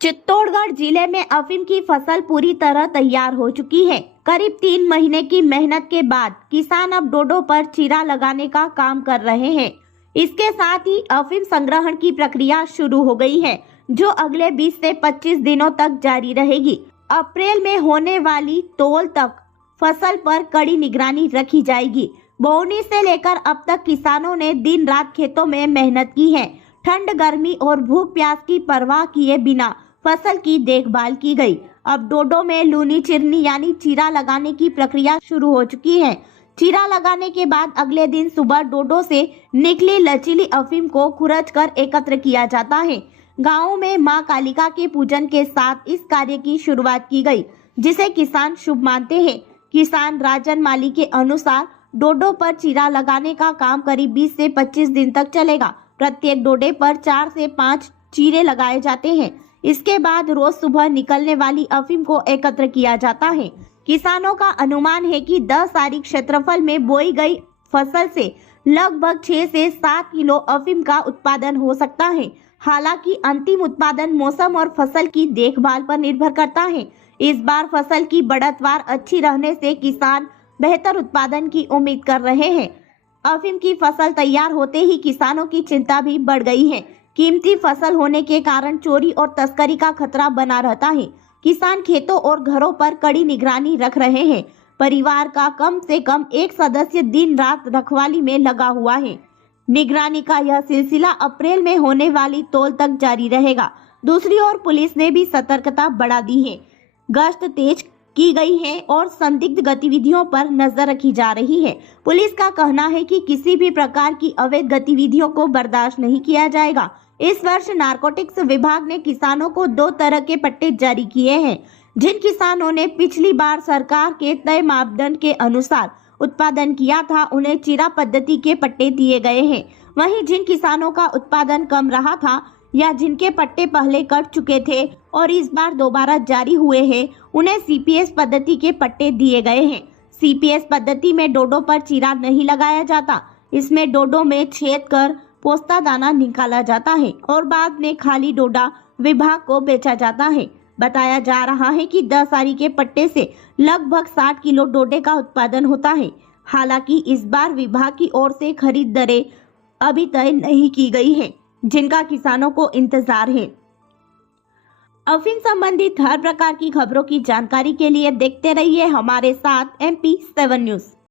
चित्तौड़गढ़ जिले में अफीम की फसल पूरी तरह तैयार हो चुकी है। करीब 3 महीने की मेहनत के बाद किसान अब डोडो पर चीरा लगाने का काम कर रहे हैं। इसके साथ ही अफीम संग्रहण की प्रक्रिया शुरू हो गई है, जो अगले 20 से 25 दिनों तक जारी रहेगी। अप्रैल में होने वाली तौल तक फसल पर कड़ी निगरानी रखी जाएगी। बोवनी से लेकर अब तक किसानों ने दिन रात खेतों में मेहनत की है। ठंड, गर्मी और भूख प्यास की परवाह किए बिना फसल की देखभाल की गई। अब डोडो में लूनी चिरनी यानी चीरा लगाने की प्रक्रिया शुरू हो चुकी है। चीरा लगाने के बाद अगले दिन सुबह डोडो से निकली लचीली अफीम को खुरच कर एकत्र किया जाता है। गाँव में मां कालिका के पूजन के साथ इस कार्य की शुरुआत की गई, जिसे किसान शुभ मानते हैं। किसान राजन माली के अनुसार डोडो पर चीरा लगाने का काम करीब 20 से 25 दिन तक चलेगा। प्रत्येक डोडे पर 4 से 5 चीरे लगाए जाते हैं। इसके बाद रोज सुबह निकलने वाली अफीम को एकत्र किया जाता है। किसानों का अनुमान है कि 10 आरी क्षेत्रफल में बोई गई फसल से लगभग 6 से 7 किलो अफीम का उत्पादन हो सकता है। हालांकि अंतिम उत्पादन मौसम और फसल की देखभाल पर निर्भर करता है। इस बार फसल की बढ़तवार अच्छी रहने से किसान बेहतर उत्पादन की उम्मीद कर रहे हैं। अफीम की फसल तैयार होते ही किसानों की चिंता भी बढ़ गई है। कीमती फसल होने के कारण चोरी और तस्करी का खतरा बना रहता है। किसान खेतों और घरों पर कड़ी निगरानी रख रहे हैं। परिवार का कम से कम एक सदस्य दिन रात रखवाली में लगा हुआ है। निगरानी का यह सिलसिला अप्रैल में होने वाली तौल तक जारी रहेगा। दूसरी ओर पुलिस ने भी सतर्कता बढ़ा दी है। गश्त तेज की गई है और संदिग्ध गतिविधियों पर नजर रखी जा रही है। पुलिस का कहना है कि किसी भी प्रकार की अवैध गतिविधियों को बर्दाश्त नहीं किया जाएगा। इस वर्ष नारकोटिक्स विभाग ने किसानों को 2 तरह के पट्टे जारी किए हैं। जिन किसानों ने पिछली बार सरकार के तय मापदंड के अनुसार उत्पादन किया था, उन्हें चीरा पद्धति के पट्टे दिए गए हैं। वहीं जिन किसानों का उत्पादन कम रहा था या जिनके पट्टे पहले कट चुके थे और इस बार दोबारा जारी हुए हैं, उन्हें सीपीएस पद्धति के पट्टे दिए गए हैं। सीपीएस पद्धति में डोडो पर चीरा नहीं लगाया जाता। इसमें डोडो में छेद कर पोस्ता दाना निकाला जाता है और बाद में खाली डोडा विभाग को बेचा जाता है। बताया जा रहा है कि 10 आरी के पट्टे से लगभग 60 किलो डोडे का उत्पादन होता है। हालांकि इस बार विभाग की ओर से खरीद दरें अभी तय नहीं की गई है, जिनका किसानों को इंतजार है। अफीम संबंधित हर प्रकार की खबरों की जानकारी के लिए देखते रहिए हमारे साथ MP7 न्यूज।